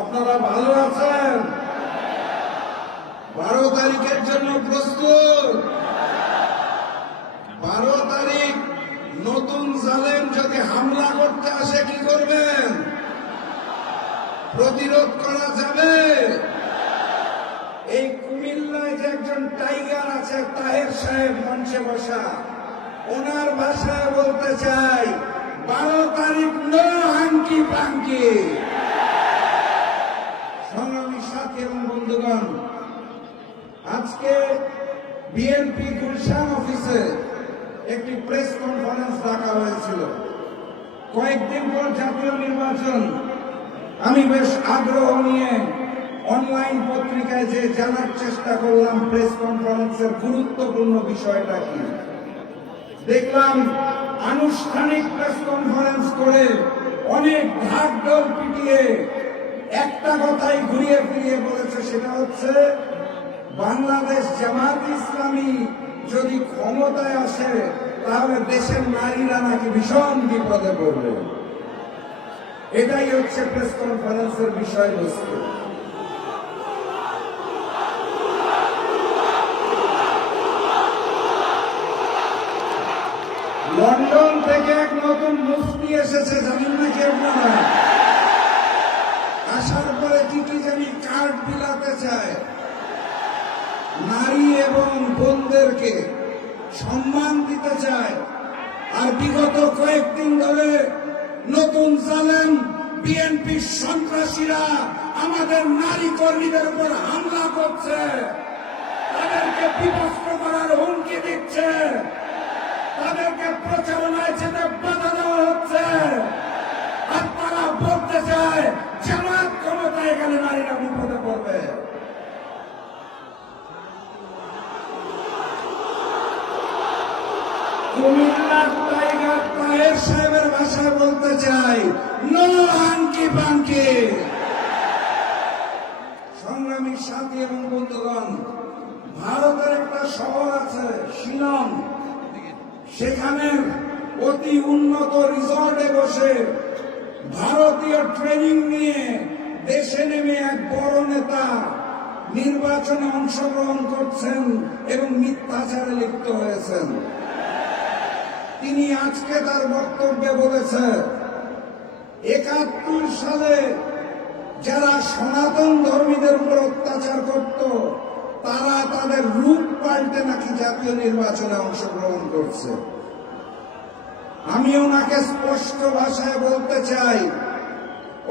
আপনারা ভালো আছেন? 12 তারিখের জন্য প্রস্তুত? 12 তারিখ নতুন জালেম যদি হামলা করতে আসে কি করবেন? প্রতিরোধ করা যাবে? এই কুমিল্লায় যে একজন টাইগার আছে তাহের সাহেব মঞ্চে বসা, ওনার ভাষায় বলতে চাই 12 তারিখ নো হাঙ্কি পাঙ্কি। সংগ্রামী সাথী এবং বন্ধুগণ, আজকে বিএনপি গুলশান অফিসে একটি প্রেস কনফারেন্স ডাকা হয়েছিল। কয়েকদিন পর জাতীয় নির্বাচন। আমি বেশ আগ্রহ নিয়ে অনলাইন পত্রিকায় যে জানার চেষ্টা করলাম প্রেস কনফারেন্সের গুরুত্বপূর্ণ বিষয়টা কি। দেখলাম আনুষ্ঠানিক প্রেস কনফারেন্স করে অনেক ঢাকঢোল পিটিয়ে একটা কথাই ঘুরিয়ে ফিরিয়ে বলেছে, সেটা হচ্ছে বাংলাদেশ জামাত ইসলামী যদি ক্ষমতায় আসে তাহলে দেশের নারীরা নাকি ভীষণ বিপদে পড়বে। এটাই হচ্ছে প্রেস কনফারেন্সের বিষয়বস্তু। লন্ডন থেকে এক নতুন মুফতি এসেছে, জানেন নাকি আপনারা? আসার পরে কি কি জানি কার্ড বিলাতে চায়। নারী এবং বোনদেরকে সম্মান দিতে চায়। আর বিগত কয়েকদিন ধরে নতুন জালেম বিএনপি সন্ত্রাসীরা আমাদের নারী কর্মীদের উপর হামলা করছে, তাদেরকে বিভক্ত করার হুমকি দিচ্ছে, তাদেরকে প্রচারণায় যেতে বাধা দেওয়া হচ্ছে। আর তারা বলতে চায় জামাত ক্ষমতায় গেলে নারীরা বিপদে পড়বে। কুমিল্লার টাইগার তাহের সাহেবের ভাষায় বলতে চাই নো হাঙ্কি পাঙ্কি। সংগ্রামী সাথী এবং বন্ধুগণ, ভারতের একটা শহর আছে শিলং, সেখানে অতি উন্নত রিসর্টে বসে ভারতীয় ট্রেনিং নিয়ে দেশে নেমে এক বড় নেতা নির্বাচনে অংশগ্রহণ করছেন এবং মিথ্যাচারে লিপ্ত হয়েছেন। তিনি আজকে তার বক্তব্যে বলেছে 71 সালে যারা সনাতন ধর্মীদের উপর অত্যাচার করত তারা তাদের রূপ পাল্টে নাকি জাতীয় নির্বাচনে অংশগ্রহণ করছে। আমি ওনাকে স্পষ্ট ভাষায় বলতে চাই,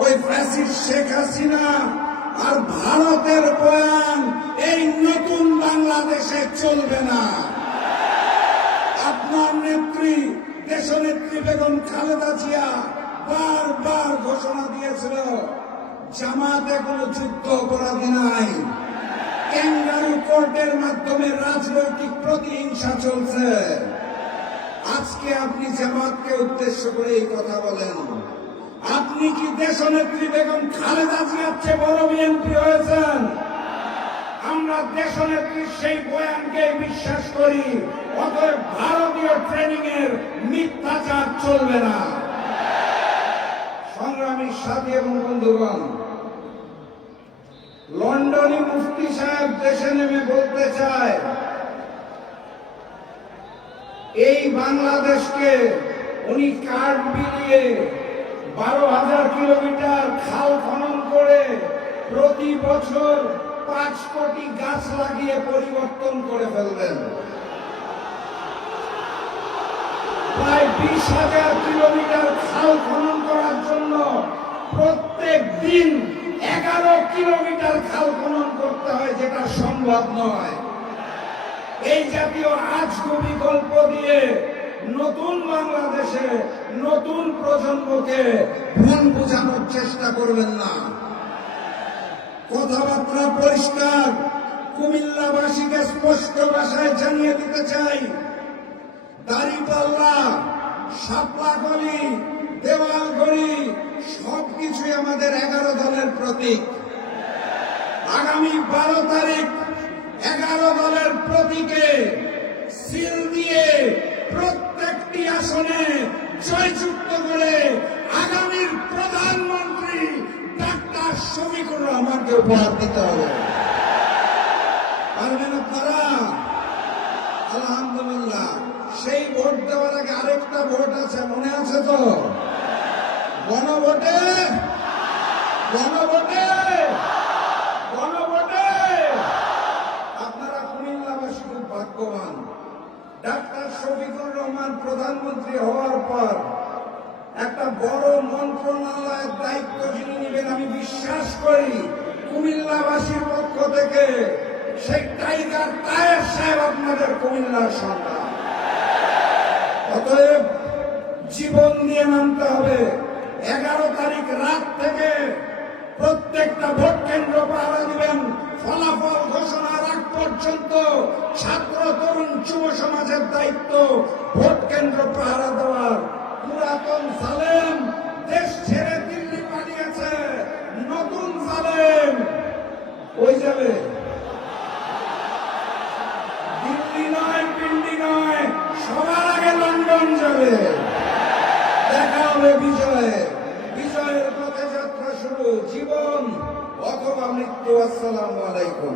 ওই ফ্যাসিস্ট শেখ হাসিনা আর ভারতের বয়ান এই নতুন বাংলাদেশে চলবে না। আপনার নেত্রী দেশনেত্রী বেগম খালেদা জিয়া বারবার ঘোষণা দিয়েছিল জামাতে কোনো যুদ্ধ অপরাধী নাই, ক্যাঙ্গারু কোর্টের মাধ্যমে রাজনৈতিক প্রতিহিংসা চলছে। আজকে আপনি জামাতকে উদ্দেশ্য করে এই কথা বলেন। আপনি কি দেশনেত্রী বেগম খালেদা জিয়ার চেয়ে বড় বিএনপি হয়েছেন? আমরা দেশনেত্রীর সেই বয়ানকে বিশ্বাস করি। অতএব ভারতীয় ট্রেনিং এর মিথ্যাচার চলবে না। সংগ্রামী সাথী এবং বন্ধুগণ, লন্ডনী মুফতি সাহেব দেশে নেমে বলতে চায় এই বাংলাদেশকে উনি কার্ড বিলিয়ে 12,000 কিলোমিটার খাল খনন করে প্রতি বছর 5 কোটি গাছ লাগিয়ে পরিবর্তন করে ফেলবেন। প্রায় 20,000 কিলোমিটার খাল খনন করার জন্য প্রত্যেক দিন 11 কিলোমিটার খাল খনন করতে হয়, যেটা সম্ভব নয়। এই জাতীয় আজগুবি গল্প দিয়ে নতুন বাংলাদেশে নতুন প্রজন্মকে ভুল বোঝানোর চেষ্টা করবেন না। কথাবার্তা পরিষ্কার, কুমিল্লাবাসীকে স্পষ্ট ভাষায় জানিয়ে দিতে চাই, দাঁড়িপাল্লা, শাপলাকলি, দেওয়ালগড়ি সবকিছুই আমাদের 11 দলের প্রতীক। আগামী 12 তারিখ 11 দলের প্রতীকে সিল দিয়ে প্রত্যেকটি আসনে জয়যুক্ত করে আগামীর প্রধানমন্ত্রী ডাক্তার শফিক রহমানকে উপহার দিতে হবে। পারবেন আপনারা? আলহামদুলিল্লাহ। সেই ভোট দেওয়ার আগে আরেকটা ভোট আছে, মনে আছে তো? গণভোটে গণভোটে গণভোটে আপনারা কুমিল্লাবাসী খুব ভাগ্যবান। ডাক্তার শফিকুর রহমান প্রধানমন্ত্রী হওয়ার পর একটা বড় মন্ত্রণালয়ের দায়িত্ব যিনি নেবেন, আমি বিশ্বাস করি কুমিল্লাবাসীর পক্ষ থেকে সেই টাইগার তায়ের সাহেব আপনাদের কুমিল্লার সন্তান। অতএব জীবন দিয়ে নামতে হবে। 11 তারিখ রাত থেকে প্রত্যেকটা ভোট কেন্দ্র পাহারা দিবেন। ফলাফল ঘোষণার আগ পর্যন্ত ছাত্র তরুণ যুব সমাজের দায়িত্ব ভোট কেন্দ্র পাহারা দেওয়ার। পুরাতন জালেম দেশ ছেড়ে দিল্লি পালিয়েছে, নতুন জালেম ওই যাবে, দিল্লি নয়, পিন্ডি নয়, সবার আগে লন্ডন যাবে। দেখা হবে বিজয়ে। বিজয়ের পথে যাত্রা শুরু, জীবন অথবা মৃত্যু। আসসালামু আলাইকুম।